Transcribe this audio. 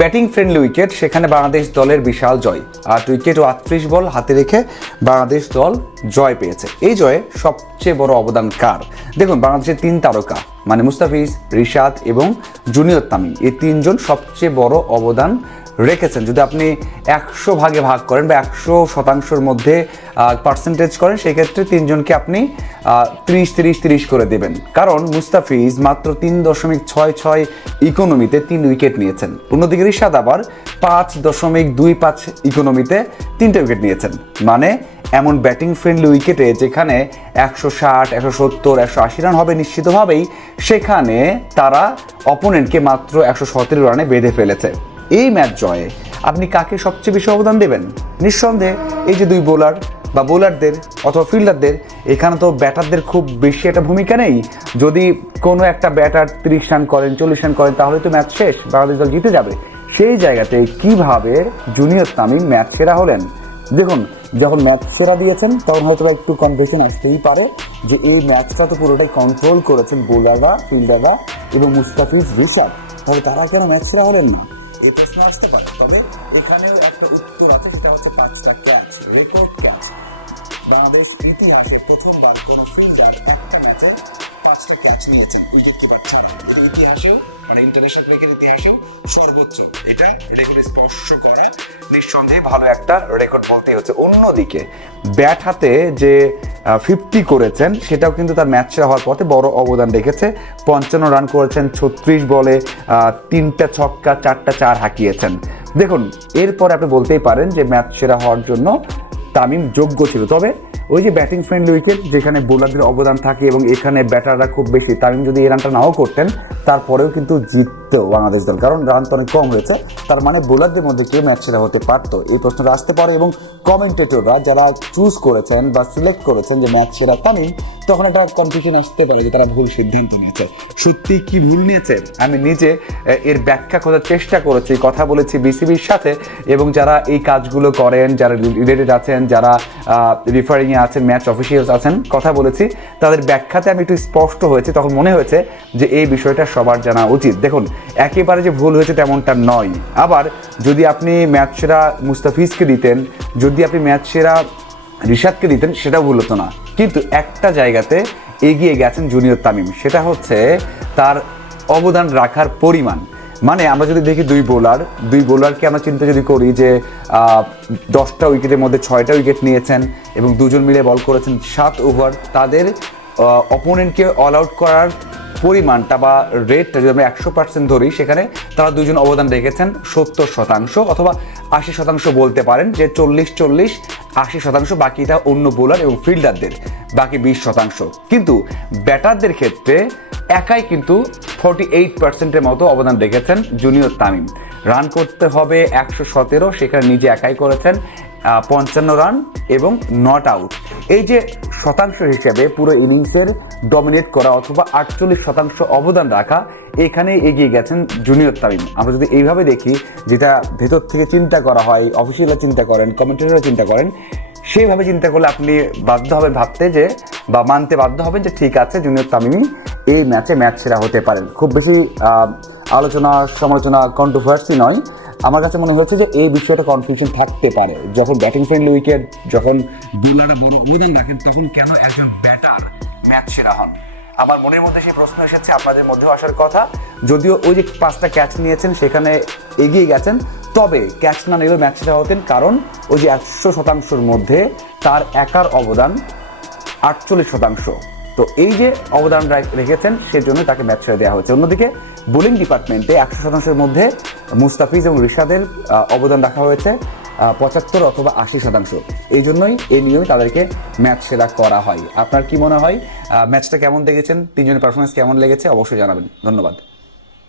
Batting friendly wicket, সেখানে বাংলাদেশ দলের বিশাল জয়। 8 wicket ও 38 বল হাতে রেখে বাংলাদেশ দল জয় পেয়েছে। এই জয়ে সবচেয়ে বড় অবদান কার? দেখুন, বাংলাদেশের 3 তারকা মানে মুস্তাফিজ, রিশাদ এবং জুনিয়র তামিম, এই 3জন সবচেয়ে বড় অবদান রেখেছেন। যদি আপনি 100 ভাগে ভাগ করেন বা 100%-র মধ্যে পার্সেন্টেজ করেন, সেক্ষেত্রে 3জনকে আপনি 30-30-30 করে দেবেন। কারণ মুস্তাফিজ মাত্র 3.66 ইকোনমিতে 3 উইকেট নিয়েছেন। অন্যদিকে রিশাদ আবার 5.25 ইকোনমিতে 3টে উইকেট নিয়েছেন। মানে এমন ব্যাটিং ফ্রেন্ডলি উইকেটে যেখানে 160, 170, 180 রান হবে নিশ্চিতভাবেই, সেখানে তারা অপোনেন্টকে মাত্র 117 রানে বেঁধে ফেলেছে। এই ম্যাচ জয়ে আপনি কাকে সবচেয়ে বেশি অবদান দেবেন? নিঃসন্দেহে এই যে 2 বোলার বা বোলারদের অথবা ফিল্ডারদের। এখানে তো ব্যাটারদের খুব বেশি একটা ভূমিকা নেই। যদি কোনো একটা ব্যাটার 30 রান করেন, 40 রান করেন, তাহলে তো ম্যাচ শেষ, বাংলাদেশ দল জিতে যাবে। সেই জায়গাতে কিভাবে জুনিয়র তামিম ম্যাচ সেরা হলেন? দেখুন, যখন ম্যাচ সেরা দিয়েছেন তখন হয়তো একটু কনফিউশন আসতেই পারে যে এই ম্যাচটা তো পুরোটাই কন্ট্রোল করেছেন বোলাররা, ফিল্ডাররা এবং মুস্তাফিজ, রিশাদ, তাহলে তারা কেন ম্যাচ সেরা হলেন না? এই প্রশ্ন আসতে পারে। তবে এখানেও একটা উত্তর আছে, সেটা হচ্ছে 5টা ক্যাচ, রেকর্ড ক্যাচ। বাংলাদেশ ইতিহাসে প্রথমবার কোনো ফিল্ডার একটা ম্যাচে 5টা ক্যাচ নিয়েছেন উইকেট কিপার ছাড়া। ইতিহাসেও মানে ইন্টারন্যাশনাল ক্রিকেট ইতিহাসেও সর্বোচ্চ। এটা রেকর্ড স্পর্শ করা নিঃসন্দেহে ভালো একটা রেকর্ড বলতেই হচ্ছে। অন্যদিকে ব্যাট হাতে যে 50 করেছেন, সেটাও কিন্তু তার ম্যাচ সেরা হওয়ার পথে বড় অবদান রেখেছে। 55 রান করেছেন, 36 বলে 3টা ছক্কা, 4টা 4 হাঁকিয়েছেন। দেখুন, এরপর আপনি বলতেই পারেন যে ম্যাচ সেরা হওয়ার জন্য তামিম যোগ্য ছিল। তবে ওই যে ব্যাটিং ফ্রেন্ডলি উইকেট যেখানে বোলারদের অবদান থাকে এবং এখানে ব্যাটাররা খুব বেশি, তামিম যদি এই রানটা নাও করতেন তারপরেও কিন্তু জিততো বাংলাদেশ দল, কারণ রান তো অনেক কম হয়েছে। তার মানে বোলারদের মধ্যে কেউ ম্যাচ সেরা হতে পারতো, এই প্রশ্নটা আসতে পারে। এবং কমেন্টেটররা যারা চুজ করেছেন বা সিলেক্ট করেছেন যে ম্যাচ সেরা তামিম, তখন একটা কনফিউশন আসতে পারে যে তারা ভুল সিদ্ধান্ত নিয়েছে। সত্যি কি ভুল নিয়েছে? আমি নিজে এর ব্যাখ্যা খোঁজার চেষ্টা করেছি, কথা বলেছি বিসিবির সাথে, এবং যারা এই কাজগুলো করেন, যারা রিলেটেড আছেন, যারা রেফারিংয়ে আছেন, ম্যাচ অফিসিয়ালস আছেন, কথা বলেছি। তাদের ব্যাখ্যাতে আমি একটু স্পষ্ট হয়েছে, তখন মনে হয়েছে যে এই বিষয়টা সবার জানা উচিত। দেখুন, একেবারে যে ভুল হয়েছে তেমনটা নয়। আবার যদি আপনি ম্যাচ সেরা মুস্তাফিজকে দিতেন, যদি আপনি ম্যাচ সেরা রিশাদকে দিতেন, সেটাও ভুল হতো না। কিন্তু একটা জায়গাতে এগিয়ে গেছেন জুনিয়র তামিম, সেটা হচ্ছে তার অবদান রাখার পরিমাণ। মানে আমরা যদি দেখি 2 বোলারকে আমরা চিন্তা যদি করি যে 10টা উইকেটের মধ্যে 6টা উইকেট নিয়েছেন এবং 2জন মিলে বল করেছেন 7 ওভার। তাদের অপোনেন্টকে অল আউট করার পরিমাণটা বা রেটটা যদি আমরা 100% ধরি, সেখানে তারা 2জন অবদান রেখেছেন 70% অথবা 80% বলতে পারেন, যে 40-40, 80%, বাকিটা অন্য বোলার এবং ফিল্ডারদের, বাকি 20%। কিন্তু ব্যাটারদের ক্ষেত্রে একাই কিন্তু 48%-এর মতো অবদান রেখেছেন জুনিয়র তামিম। রান করতে হবে 117, সেখানে নিজে একাই করেছেন 55 রান এবং নট আউট। এই যে শতাংশ হিসেবে পুরো ইনিংসের ডমিনেট করা অথবা 48% অবদান রাখা, এখানে এগিয়ে গেছেন জুনিয়র তামিম। আমরা যদি এইভাবে দেখি, যেটা ভেতর থেকে চিন্তা করা হয়, অফিসিয়ালরা চিন্তা করেন, কমেন্টেটররা চিন্তা করেন, সেইভাবে চিন্তা করলে আপনি বাধ্য হবেন ভাবতে যে, বা মানতে বাধ্য হবেন যে ঠিক আছে, জুনিয়র তামিমই এই ম্যাচে ম্যাচ সেরা হতে পারেন। খুব বেশি আলোচনা, সমালোচনা, কন্ট্রোভার্সি নয়। আমার কাছে মনে হচ্ছে যে এই বিষয়টা কনফিউশন থাকতে পারে। যখন ব্যাটিং ফ্রেন্ডলি উইকেট, যখন বোলাররা বড় অবদান রাখেন, তখন কেন একজন ব্যাটার ম্যাচ সেরা হন? আমার মনের মধ্যে সেই প্রশ্ন এসেছে, আপনাদের মধ্যেও আসার কথা। যদিও ওই যে 5টা ক্যাচ নিয়েছেন সেখানে এগিয়ে গেছেন, তবে ক্যাচ না নিলেও ম্যাচ সেরা হতেন, কারণ ওই যে 100%-র মধ্যে তার একার অবদান 48%। তো এই যে অবদান রেখেছেন, সেজন্য তাকে ম্যাচ ছেড়ে দেওয়া হয়েছে। অন্যদিকে বোলিং ডিপার্টমেন্টে 100%-এর মধ্যে মুস্তাফিজ এবং রিশাদের অবদান রাখা হয়েছে 75 অথবা 80%। এই জন্যই এই নিয়মে তাদেরকে ম্যাচ সেরা করা হয়। আপনার কি মনে হয়, ম্যাচটা কেমন দেখেছেন? 3জনের পারফরমেন্স কেমন লেগেছে? অবশ্যই জানাবেন। ধন্যবাদ।